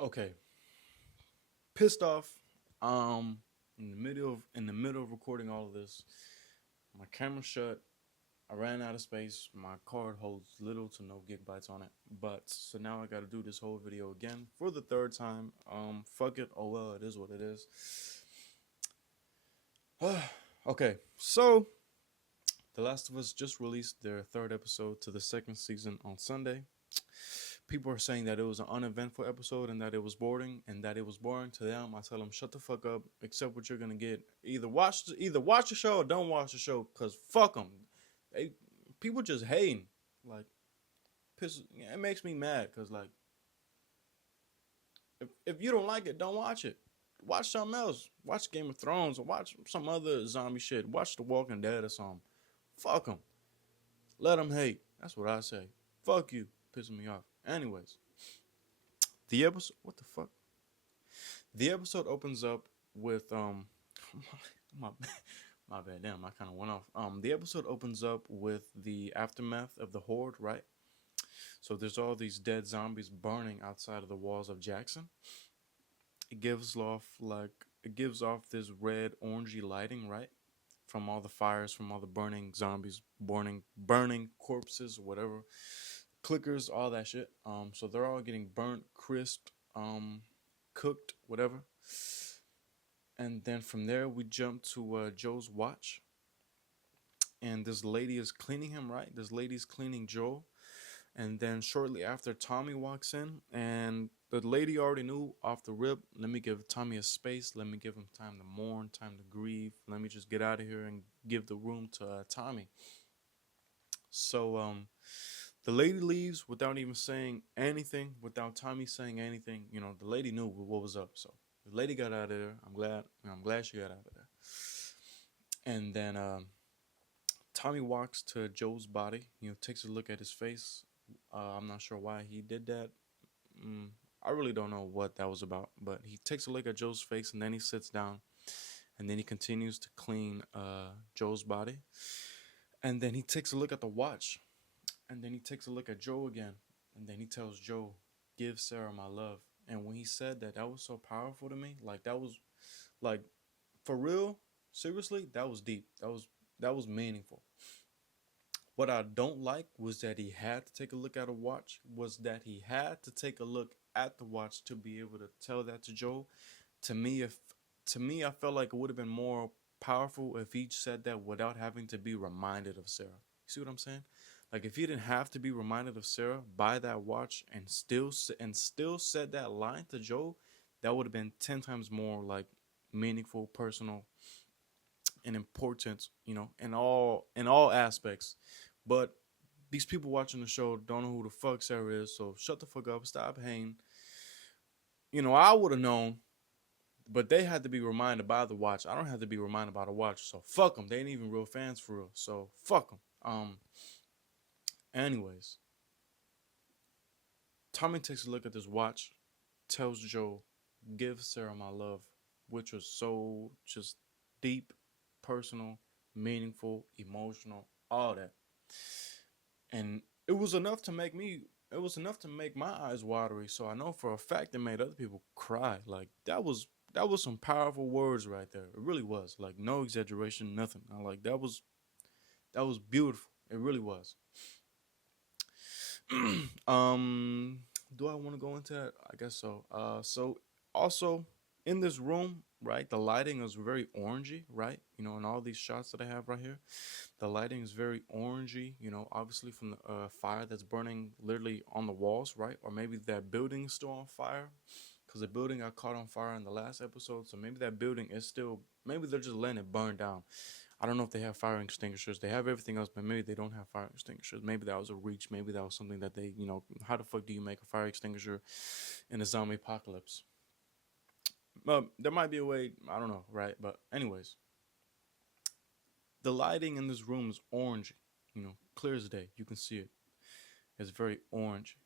Okay, pissed off. In the middle of recording all of this, my camera shut. I ran out of space. My card holds little to no gigabytes on it. But so now I got to do this whole video again for the third time. Fuck it. Oh well, it is what it is. Okay, so The Last of Us just released their third episode to the second season on Sunday. People are saying that it was an uneventful episode and that it was boring and that it was boring to them. I tell them shut the fuck up, accept what you're gonna get. Either watch the show or don't watch the show, cause fuck them. They People just hating, like it makes me mad, cause like if you don't like it, don't watch it. Watch something else. Watch Game of Thrones or watch some other zombie shit. Watch The Walking Dead or something. Fuck them. Let them hate. That's what I say. Fuck you, pissing me off. Anyways, the episode. What the fuck? The episode opens up with my my bad. Damn, I kind of went off. The episode opens up with the aftermath of the horde, right? So there's all these dead zombies burning outside of the walls of Jackson. It gives off this red orangey lighting, right? From all the fires, from all the burning zombies, burning corpses, whatever, clickers, all that shit. So they're all getting burnt, crisped, cooked, whatever. And then from there we jump to Joe's watch, and this lady is cleaning him, right? This lady's cleaning Joe, and then shortly after Tommy walks in, and the lady already knew off the rip, let me give Tommy a space, let me give him time to mourn, time to grieve, let me just get out of here and give the room to Tommy. So the lady leaves without even saying anything, without Tommy saying anything. The lady knew what was up, so the lady got out of there. I'm glad she got out of there. And then Tommy walks to Joe's body. Takes a look at his face. I'm not sure why he did that. Mm, I really don't know what that was about. But he takes a look at Joe's face, and then he sits down, and then he continues to clean Joe's body. And then he takes a look at the watch, and then he takes a look at Joe again, and then he tells Joe, "Give Sarah my love." And when he said that, that was so powerful to me. Like that was like for real, seriously, that was deep. That was meaningful. What I don't like was that he had to take a look at a watch. Was that he had to take a look at the watch to be able to tell that to Joe. To me, if to me, I felt like it would have been more powerful if he said that without having to be reminded of Sarah. You see what I'm saying? Like if he didn't have to be reminded of Sarah by that watch and still said that line to Joe, that would have been 10 times more like meaningful, personal, and important. In all aspects. But these people watching the show don't know who the fuck Sarah is, so shut the fuck up, stop hating. I would have known, but they had to be reminded by the watch. I don't have to be reminded by the watch, so fuck them. They ain't even real fans for real, so fuck them. Anyways, Tommy takes a look at this watch, tells Joe, "Give Sarah my love," which was so just deep, personal, meaningful, emotional, all that. And it was enough to make my eyes watery, so I know for a fact it made other people cry. Like that was some powerful words right there. It really was. Like no exaggeration, nothing. That was beautiful. It really was. Do I want to go into that? I guess so. So also in this room, right? The lighting is very orangey, right? In all these shots that I have right here, the lighting is very orangey. Obviously from the fire that's burning literally on the walls, right? Or maybe that building is still on fire, because the building got caught on fire in the last episode. So maybe that building is still. Maybe they're just letting it burn down. I don't know if they have fire extinguishers. They have everything else, but maybe they don't have fire extinguishers. Maybe that was a reach. Maybe that was something that how the fuck do you make a fire extinguisher in a zombie apocalypse? There might be a way. I don't know, right? But anyways, the lighting in this room is orange. Clear as day. You can see it. It's very orange.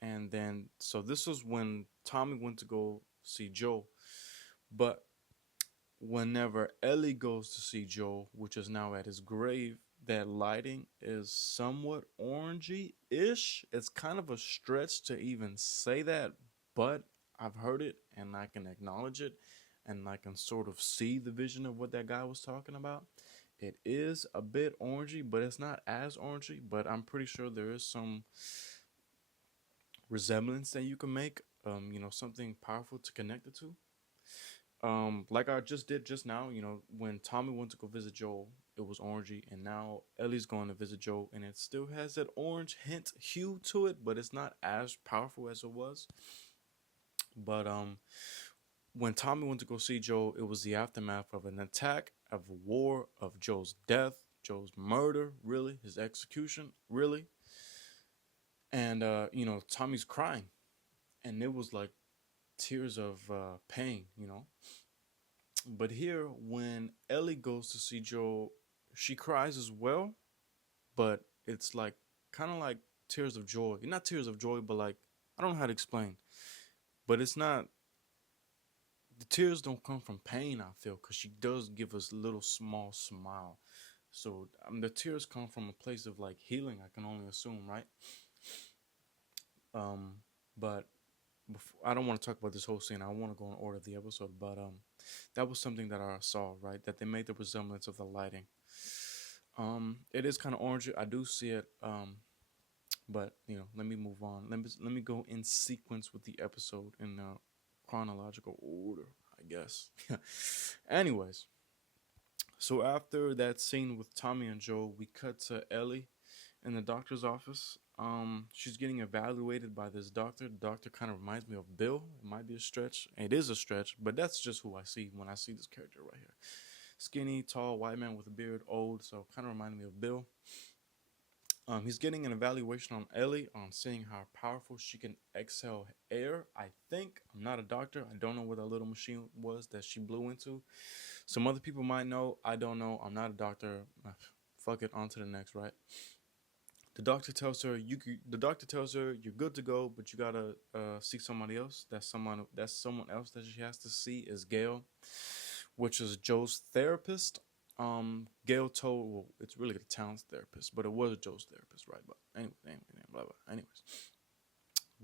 And then, so this was when Tommy went to go see Joe. But whenever Ellie goes to see Joe, which is now at his grave, that lighting is somewhat orangey ish. It's kind of a stretch to even say that, but I've heard it and I can acknowledge it and I can sort of see the vision of what that guy was talking about. It is a bit orangey, but it's not as orangey. But I'm pretty sure there is some resemblance that you can make. Something powerful to connect it to. Like I just did just now. When Tommy went to go visit Joel, it was orangey, and now Ellie's going to visit Joel, and it still has that orange hint hue to it, but it's not as powerful as it was. But when Tommy went to go see Joel, it was the aftermath of an attack, of a war, of Joel's death, Joel's murder, really, his execution, really. And Tommy's crying, and it was like tears of pain. But here, when Ellie goes to see Joel, she cries as well, but it's like kind of like tears of joy. Not tears of joy, but like I don't know how to explain. But it's not the tears don't come from pain. I feel because she does give us a little small smile. So the tears come from a place of like healing. I can only assume, right? Um, but I don't want to talk about this whole scene. I want to go in order of the episode, but that was something that I saw, right? That they made the resemblance of the lighting. It is kind of orange. I do see it. But let me move on. Let me go in sequence with the episode in chronological order, I guess. Anyways, so after that scene with Tommy and Joe, we cut to Ellie in the doctor's office. She's getting evaluated by this doctor. The doctor kind of reminds me of Bill. It might be a stretch. It is a stretch, but that's just who I see when I see this character right here. Skinny, tall, white man with a beard, old, so kind of reminded me of Bill. He's getting an evaluation on Ellie on seeing how powerful she can exhale air. I think I'm not a doctor. I don't know what that little machine was that she blew into. Some other people might know. I don't know. I'm not a doctor. Fuck it. On to the next, right? The doctor tells her you're good to go, but you gotta see somebody else. That's someone else that she has to see is Gail, which is Joe's therapist. Gail told well, it's really the town's therapist, but it was Joe's therapist, right? But anyway, blah blah. Anyways,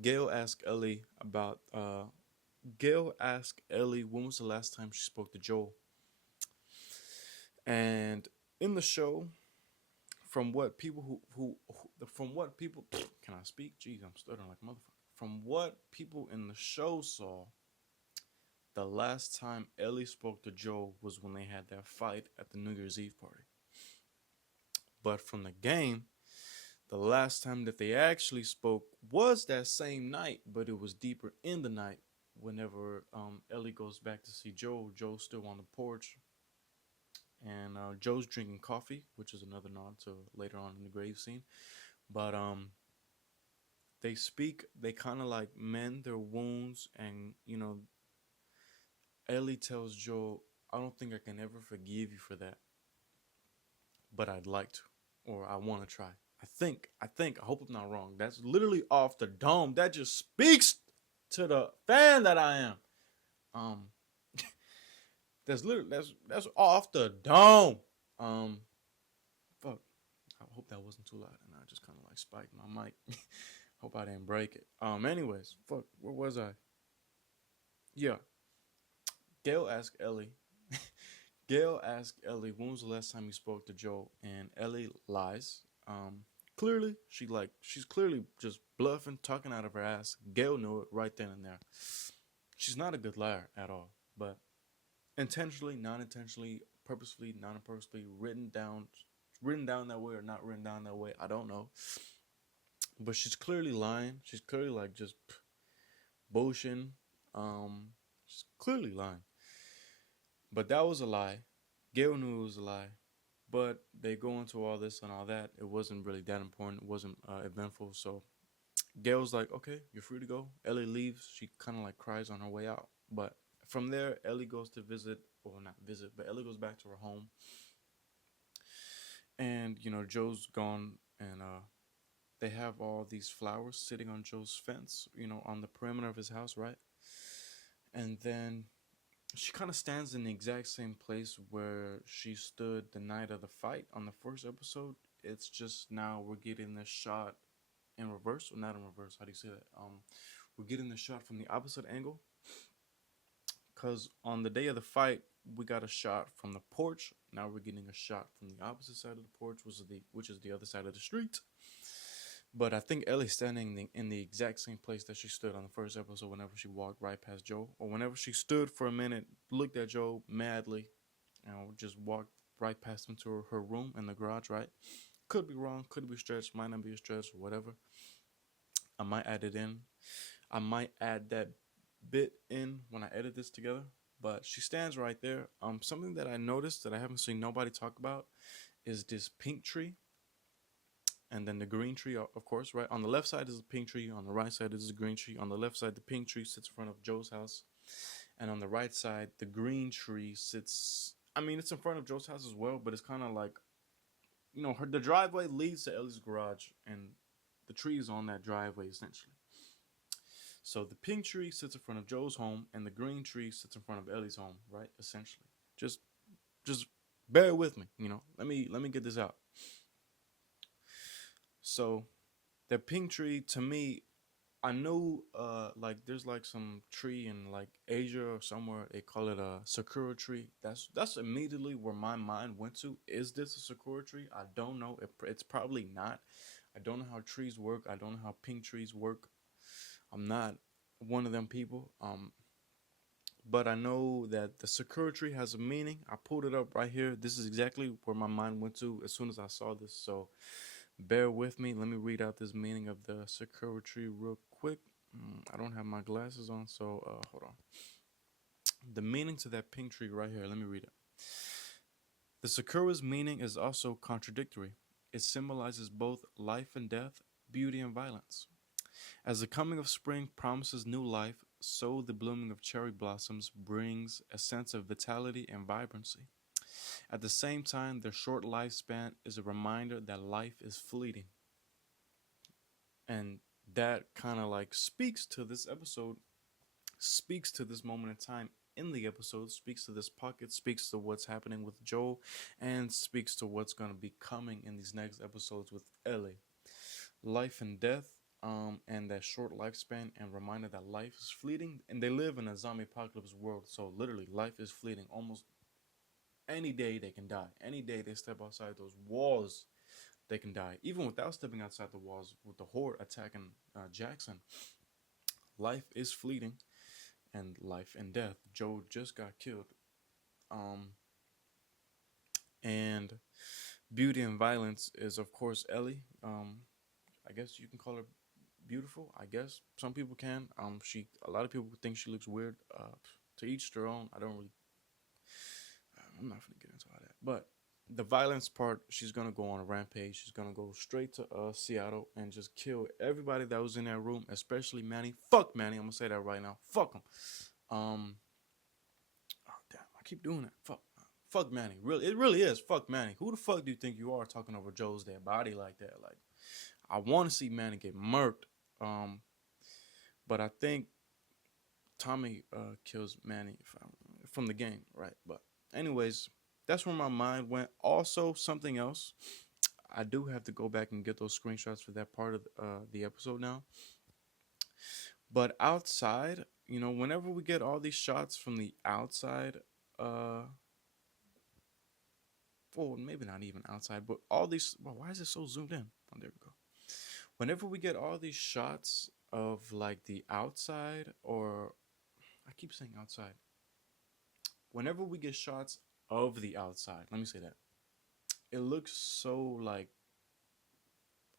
Gail asked Ellie about Gail asked Ellie when was the last time she spoke to Joel, and in the show, from what people from what people can I speak? Jeez, I'm stuttering like a motherfucker. From what people in the show saw, the last time Ellie spoke to Joel was when they had that fight at the New Year's Eve party. But from the game, the last time that they actually spoke was that same night, but it was deeper in the night. Whenever Ellie goes back to see Joel, Joel's still on the porch, and Joe's drinking coffee, which is another nod to later on in the grave scene. But they speak. They kind of like mend their wounds, and Ellie tells Joel, "I don't think I can ever forgive you for that, but I'd like to, or I want to try." I hope I'm not wrong. That's literally off the dome. That just speaks to the fan that I am. Um, that's off the dome. Um, fuck. I hope that wasn't too loud, and I just kind of like spiked my mic. Hope I didn't break it. Anyways, fuck. Where was I? Yeah. Gail asked Ellie. Gail asked Ellie when was the last time you spoke to Joe, and Ellie lies. Clearly she's clearly just bluffing, talking out of her ass. Gail knew it right then and there. She's not a good liar at all, but intentionally, non-intentionally, purposefully, non-purposefully, written down that way or not written down that way. I don't know, but she's clearly lying. She's clearly like just bullshitting. She's clearly lying. But that was a lie. Gail knew it was a lie. But they go into all this and all that. It wasn't really that important. It wasn't eventful. So Gail's like, okay, you're free to go. Ellie leaves. She kind of like cries on her way out. But from there, Ellie goes to visit, or not visit, but Ellie goes back to her home. And, Joe's gone, and they have all these flowers sitting on Joe's fence, on the perimeter of his house, right? And then she kind of stands in the exact same place where she stood the night of the fight on the first episode. It's just now we're getting this shot in reverse, or not in reverse. How do you say that? we're getting the shot from the opposite angle. Because on the day of the fight, we got a shot from the porch. Now we're getting a shot from the opposite side of the porch, which is the other side of the street. But I think Ellie's standing in the exact same place that she stood on the first episode whenever she walked right past Joe, or whenever she stood for a minute, looked at Joe madly, and just walked right past him to her room in the garage, right? Could be wrong, could be stretched, might not be a stretch, or whatever. I might add it in. I might add that bit in when I edit this together. But she stands right there. Something that I noticed that I haven't seen nobody talk about is this pink tree, and then the green tree, of course, right? On the left side is the pink tree. On the right side is the green tree. On the left side, the pink tree sits in front of Joe's house. And on the right side, the green tree sits. I mean, it's in front of Joe's house as well, but it's kind of like, the driveway leads to Ellie's garage, and the tree is on that driveway essentially. So the pink tree sits in front of Joe's home, and the green tree sits in front of Ellie's home, right? Essentially, just bear with me. Let me get this out. So the pink tree, to me, I know like there's like some tree in like Asia or somewhere, they call it a sakura tree. That's immediately where my mind went to. Is this a sakura tree? I don't know. It's probably not. I don't know how trees work. I don't know how pink trees work. I'm not one of them people. But I know that the sakura tree has a meaning. I pulled it up right here. This is exactly where my mind went to as soon as I saw this. So bear with me. Let me read out this meaning of the sakura tree real quick. I don't have my glasses on, so hold on. The meaning to that pink tree right here. Let me read it. The sakura's meaning is also contradictory. It symbolizes both life and death, beauty and violence. As the coming of spring promises new life, so the blooming of cherry blossoms brings a sense of vitality and vibrancy. At the same time, their short lifespan is a reminder that life is fleeting. And that kind of like speaks to this episode, speaks to this moment in time in the episode, speaks to this pocket, speaks to what's happening with Joel, and speaks to what's going to be coming in these next episodes with Ellie. Life and death, and that short lifespan, and reminder that life is fleeting, and they live in a zombie apocalypse world, so literally life is fleeting. Almost any day they can die. Any day they step outside those walls, they can die. Even without stepping outside the walls, with the horde attacking Jackson, life is fleeting, and life and death. Joe just got killed. And beauty and violence is, of course, Ellie. I guess you can call her beautiful. I guess some people can. A lot of people think she looks weird. To each their own. I'm not gonna get into all that. But the violence part, she's gonna go on a rampage. She's gonna go straight to Seattle and just kill everybody that was in that room, especially Manny. Fuck Manny. I'm gonna say that right now. Fuck him. Oh damn, I keep doing that. Fuck Manny. Really, it really is. Fuck Manny. Who the fuck do you think you are talking over Joe's dead body like that? Like, I want to see Manny get murked. But I think Tommy kills Manny from the game, right? But anyways, that's where my mind went. Also, something else. I do have to go back and get those screenshots for that part of the episode now. But outside, whenever we get all these shots from the outside, well, maybe not even outside, but all these. Well, why is it so zoomed in? Oh, there we go. Whenever we get all these shots of like the outside, or I keep saying outside. Whenever we get shots of the outside, let me say that, it looks so like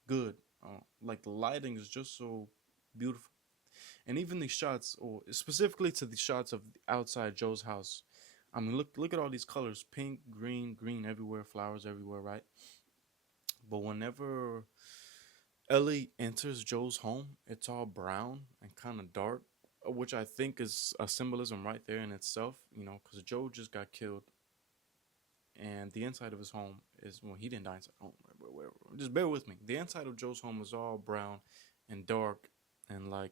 good. Like the lighting is just so beautiful. And even the shots, or specifically to the shots of outside Joe's house. I mean, look at all these colors: pink, green everywhere, flowers everywhere, right? But whenever Ellie enters Joe's home, it's all brown and kind of dark, which I think is a symbolism right there in itself. Because Joe just got killed, and the inside of his home is, well, he didn't die inside. Oh, whatever. Just bear with me. The inside of Joe's home is all brown and dark, and like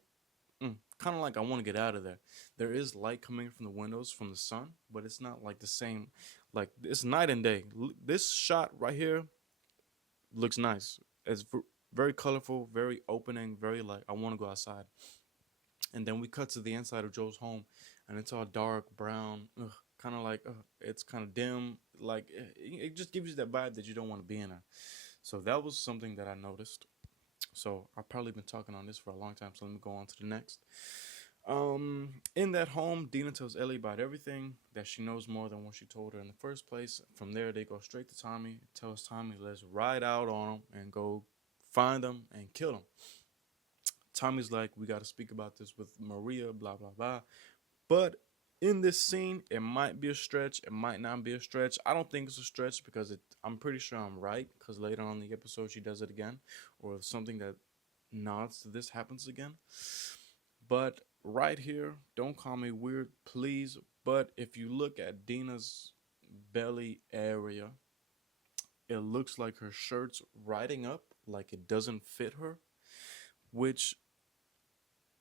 kind of like I want to get out of there. There is light coming from the windows from the sun, but it's not like the same. Like, it's night and day. This shot right here looks nice. It's very colorful, very opening, very like I want to go outside. And then we cut to the inside of Joe's home, and it's all dark brown, kind of like it's kind of dim. Like it just gives you that vibe that you don't want to be in there. So that was something that I noticed. So I've probably been talking on this for a long time. So let me go on to the next. In that home, Dina tells Ellie about everything that she knows more than what she told her in the first place. From there, they go straight to Tommy. Tells Tommy, "Let's ride out on him and go find him and kill him." Tommy's like, "We got to speak about this with Maria." Blah blah blah. But in this scene, it might be a stretch. It might not be a stretch. I don't think it's a stretch because I'm pretty sure I'm right. Because later on in the episode, she does it again, or something that nods to this happens again. But right here, don't call me weird, please. But if you look at Dina's belly area, it looks like her shirt's riding up, like it doesn't fit her, which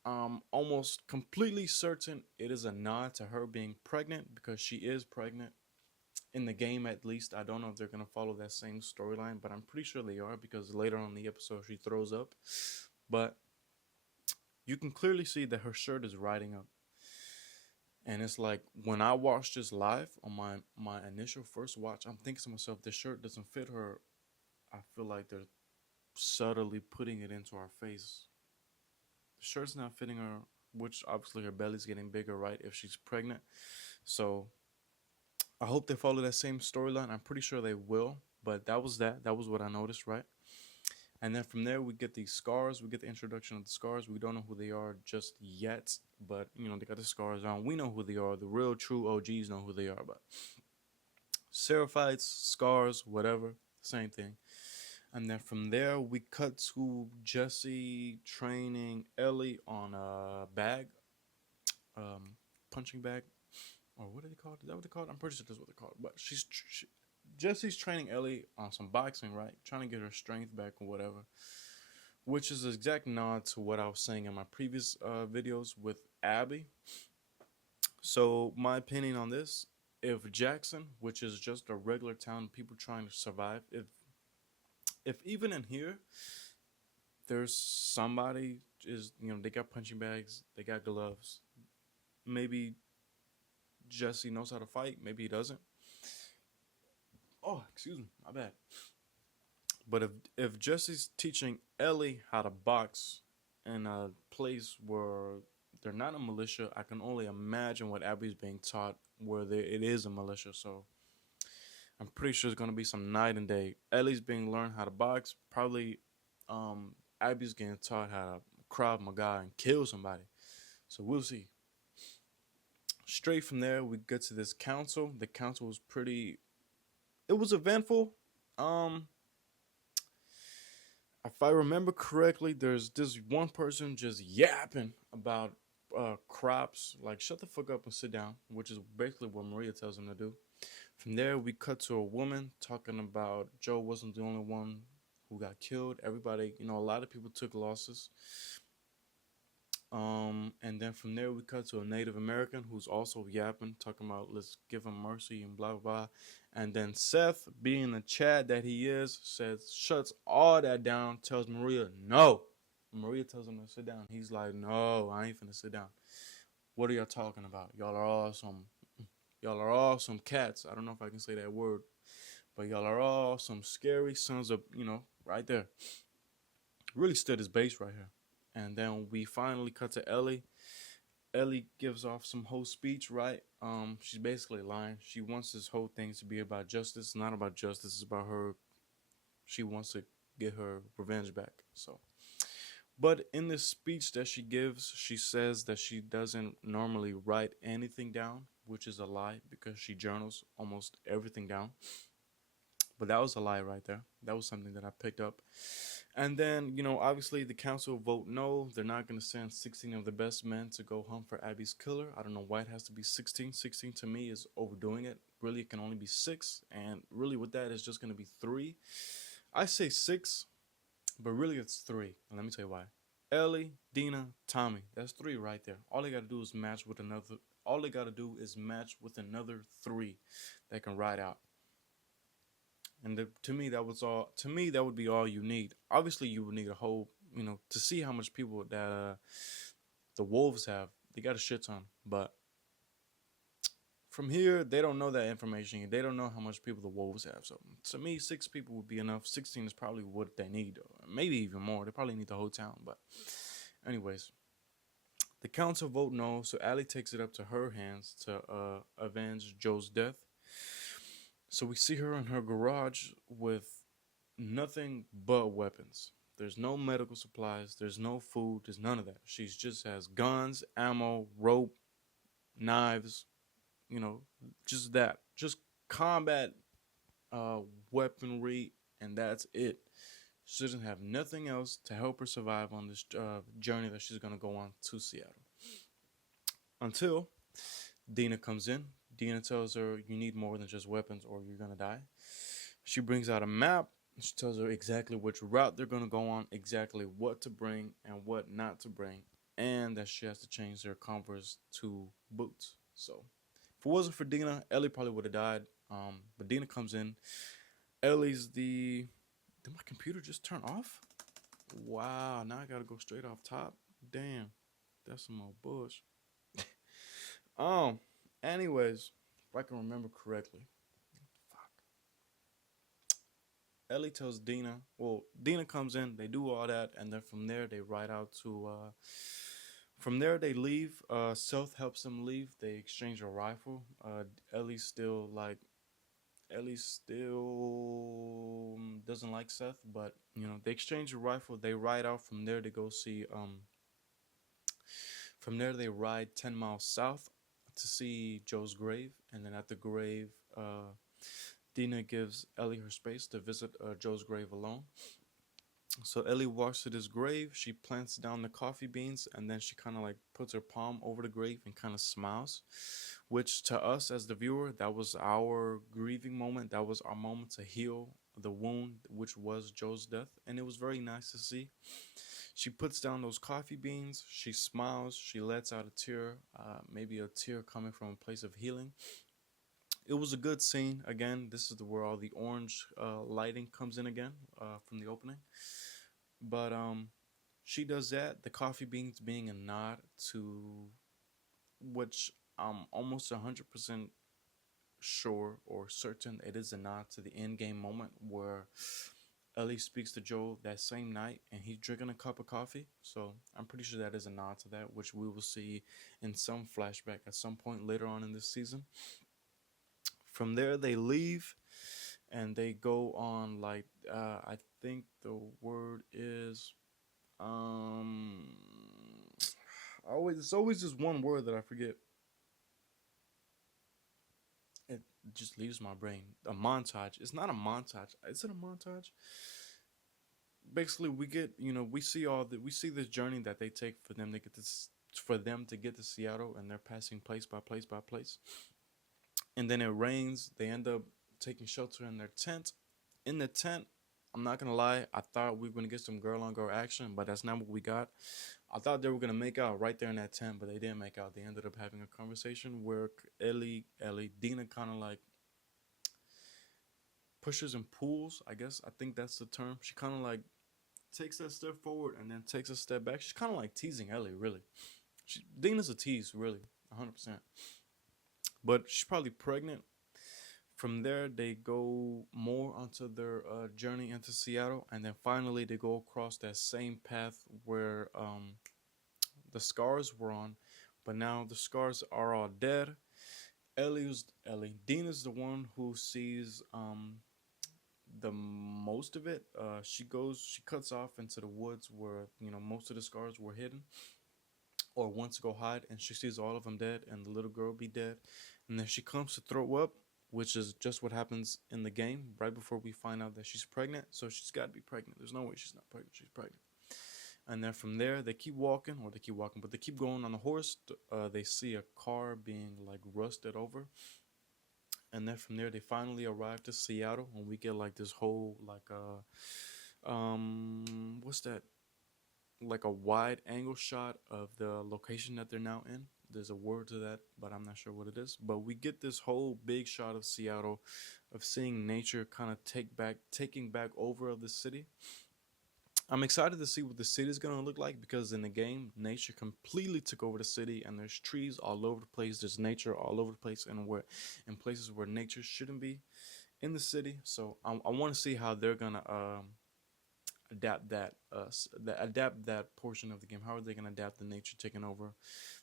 almost completely certain it is a nod to her being pregnant because she is pregnant in the game, at least. I don't know if they're gonna follow that same storyline, but I'm pretty sure they are because later on in the episode she throws up. But you can clearly see that her shirt is riding up. And it's like when I watched this live on my initial first watch, I'm thinking to myself, this shirt doesn't fit her. I feel like they're subtly putting it into our face. The shirt's not fitting her, which obviously her belly's getting bigger, right? If she's pregnant. So I hope they follow that same storyline. I'm pretty sure they will. But that was that. That was what I noticed, right? And then from there, we get these scars. We get the introduction of the scars. We don't know who they are just yet, but you know they got the scars on. We know who they are. The real, true OGs know who they are. But Seraphites, scars, whatever, same thing. And then from there, we cut to Jesse training Ellie on a bag, punching bag, or what are they called? Is that what they called? I'm pretty sure that's what they're called. But Jesse's training Ellie on some boxing, right? Trying to get her strength back or whatever. Which is an exact nod to what I was saying in my previous videos with Abby. So my opinion on this, if Jackson, which is just a regular town, people trying to survive, if even in here, there's somebody is, you know, they got punching bags, they got gloves. Maybe Jesse knows how to fight, maybe he doesn't. Oh, excuse me, my bad. But if Jesse's teaching Ellie how to box in a place where they're not a militia, I can only imagine what Abby's being taught where it is a militia. So I'm pretty sure it's gonna be some night and day. Ellie's being learned how to box. Probably Abby's getting taught how to Krav Maga and kill somebody. So we'll see. Straight from there, we get to this council. The council was pretty. It was eventful. Um, if I remember correctly, there's this one person just yapping about crops. Like, shut the fuck up and sit down, which is basically what Maria tells him to do. From there, we cut to a woman talking about Joe wasn't the only one who got killed. Everybody, you know, a lot of people took losses. And then from there, we cut to a Native American who's also yapping, talking about let's give him mercy and blah, blah, blah. And then Seth, being the Chad that he is, shuts all that down, tells Maria, no. Maria tells him to sit down. He's like, no, I ain't finna sit down. What are y'all talking about? Y'all are all some cats. I don't know if I can say that word, but y'all are all some scary sons of, you know, right there. Really stood his base right here. And then we finally cut to Ellie. Ellie gives off some whole speech, right? She's basically lying. She wants this whole thing to be about justice. It's not about justice. It's about her. She wants to get her revenge back. So, but in this speech that she gives, she says that she doesn't normally write anything down, which is a lie because she journals almost everything down. But that was a lie right there. That was something that I picked up. And then, you know, obviously the council vote no. They're not going to send 16 of the best men to go hunt for Abby's killer. I don't know why it has to be 16. 16 to me is overdoing it. Really, it can only be 6. And really with that, it's just going to be 3. I say 6, but really it's 3. And let me tell you why. Ellie, Dina, Tommy. That's 3 right there. All they got to do is match with another. All they got to do is match with another 3 that can ride out. And to me, that was all. To me, that would be all you need. Obviously, you would need a whole, you know, to see how much people that The Wolves have. They got a shit ton, but from here, they don't know that information. They don't know how much people the Wolves have. So to me, 6 people would be enough. 16 is probably what they need, maybe even more. They probably need the whole town. But anyways, the council vote no, so Allie takes it up to her hands to avenge Joe's death. So we see her in her garage with nothing but weapons. There's no medical supplies. There's no food. There's none of that. She just has guns, ammo, rope, knives. You know, just that. Just combat uh, weaponry, and that's it. She doesn't have nothing else to help her survive on this journey that she's gonna go on to Seattle. Until Dina comes in. Dina tells her, "You need more than just weapons, or you're gonna die." She brings out a map. She tells her exactly which route they're gonna go on, exactly what to bring and what not to bring, and that she has to change their Converse to boots. So, if it wasn't for Dina, Ellie probably would have died. But Dina comes in. Ellie's the. Did my computer just turn off? Wow, now I gotta go straight off top. Damn, that's some more bush. um, anyways, if I can remember correctly, fuck. Ellie tells Dina. Well, Dina comes in. They do all that, and then from there they ride out to. From there they leave. Seth helps them leave. They exchange a rifle. Ellie's still like Ellie still doesn't like Seth, but you know they exchange a rifle. They ride out from there to go see. From there they ride 10 miles south to see Joe's grave, and then at the grave, Dina gives Ellie her space to visit Joe's grave alone. So Ellie walks to this grave. She plants down the coffee beans, and then she kind of like puts her palm over the grave and kind of smiles, which to us as the viewer, that was our grieving moment. That was our moment to heal the wound, which was Joe's death, and it was very nice to see. She puts down those coffee beans. She smiles. She lets out a tear, maybe a tear coming from a place of healing. It was a good scene. Again, this is where all the orange lighting comes in again from the opening. But she does that. The coffee beans being a nod to which I'm almost 100% sure or certain it is a nod to the end game moment where Ellie speaks to Joe that same night and he's drinking a cup of coffee. So I'm pretty sure that is a nod to that, which we will see in some flashback at some point later on in this season. From there, they leave and they go on like I think the word is always it's always just one word that I forget. It just leaves my brain. A montage. It's not a montage. Is it a montage? Basically, we get we see we see this journey that they take for them to get this for them to get to Seattle, and they're passing place by place by place. And then it rains. They end up taking shelter in their tent. In the tent, I'm not gonna lie, I thought we were gonna get some girl on girl action, but that's not what we got. I thought they were gonna make out right there in that tent, but they didn't make out. They ended up having a conversation where Dina kind of like pushes and pulls. I think that's the term. She kind of like takes that step forward and then takes a step back. She's kind of like teasing Ellie, really. Dina's a tease, really, 100%. But she's probably pregnant. From there, they go more onto their journey into Seattle, and then finally they go across that same path where the scars were on, but now the scars are all dead. Dina's the one who sees the most of it. She cuts off into the woods where most of the scars were hidden, or wants to go hide, and she sees all of them dead, and the little girl be dead, and then she comes to throw up, which is just what happens in the game right before we find out that she's pregnant. So she's got to be pregnant. There's no way she's not pregnant. She's pregnant. And then from there, they keep walking, but they keep going on the horse. They see a car being like rusted over. And then from there, they finally arrive to Seattle, and we get like this whole like what's that? Like a wide angle shot of the location that they're now in. There's a word to that, but I'm not sure what it is. But we get this whole big shot of Seattle, of seeing nature kind of taking back over of the city. I'm excited to see what the city is going to look like because in the game, nature completely took over the city, and there's trees all over the place. There's nature all over the place, and where in places where nature shouldn't be in the city. So I want to see how they're gonna adapt adapt that portion of the game. How are they gonna adapt the nature taking over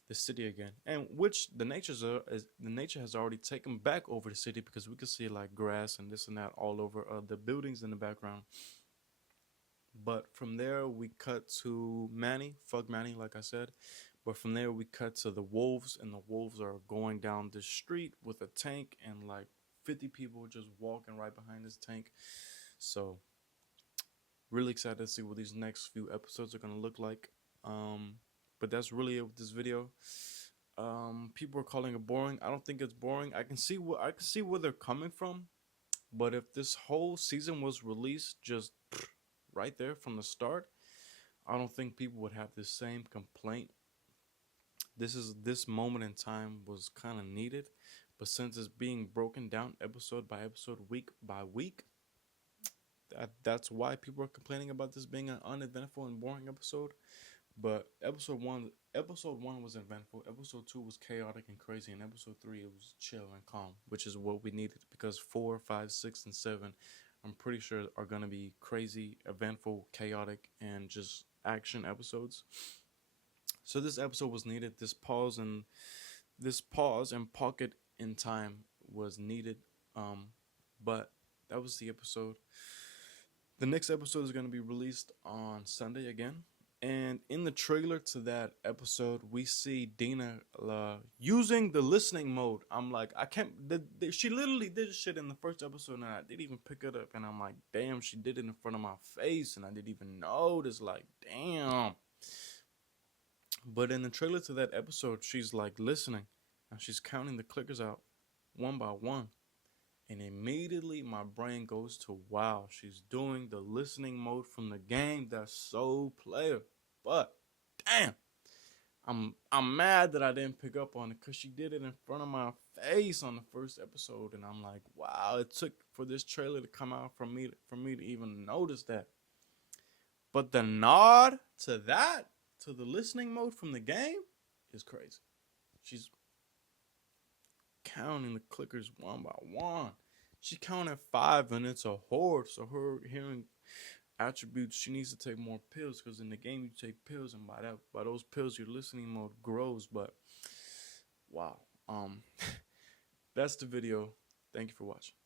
the city again? And which the nature has already taken back over the city because we could see like grass and this and that all over the buildings in the background. But from there, we cut to Manny. Fuck Manny, like I said. But from there, we cut to the wolves, and the wolves are going down the street with a tank and like 50 people just walking right behind this tank. So, really excited to see what these next few episodes are going to look like. Um, but that's really it with this video. People are calling it boring. I don't think it's boring. I can see where they're coming from. But if this whole season was released just right there from the start, I don't think people would have the same complaint. This moment in time was kind of needed, but since it's being broken down episode by episode, week by week, that's why people are complaining about this being an uneventful and boring episode. But episode one was eventful. Episode two was chaotic and crazy, and episode three it was chill and calm, which is what we needed because 4, 5, 6, and 7, I'm pretty sure are gonna be crazy, eventful, chaotic, and just action episodes. So this episode was needed. This pause and pocket in time was needed. But that was the episode. The next episode is going to be released on Sunday again. And in the trailer to that episode, we see Dina using the listening mode. I'm like, I can't. She literally did shit in the first episode, and I didn't even pick it up. And I'm like, damn, she did it in front of my face, and I didn't even notice. Like, damn. But in the trailer to that episode, she's like listening, and she's counting the clickers out one by one. And immediately my brain goes to, wow, she's doing the listening mode from the game. That's so player. But damn, I'm mad that I didn't pick up on it because she did it in front of my face on the first episode, and I'm like, wow, it took for this trailer to come out for me to even notice that. But the nod to that, to the listening mode from the game, is crazy. She's counting the clickers one by one. She counted 5 and it's a horde. So her hearing attributes, she needs to take more pills because in the game you take pills and by those pills your listening mode grows. But wow. That's the video. Thank you for watching.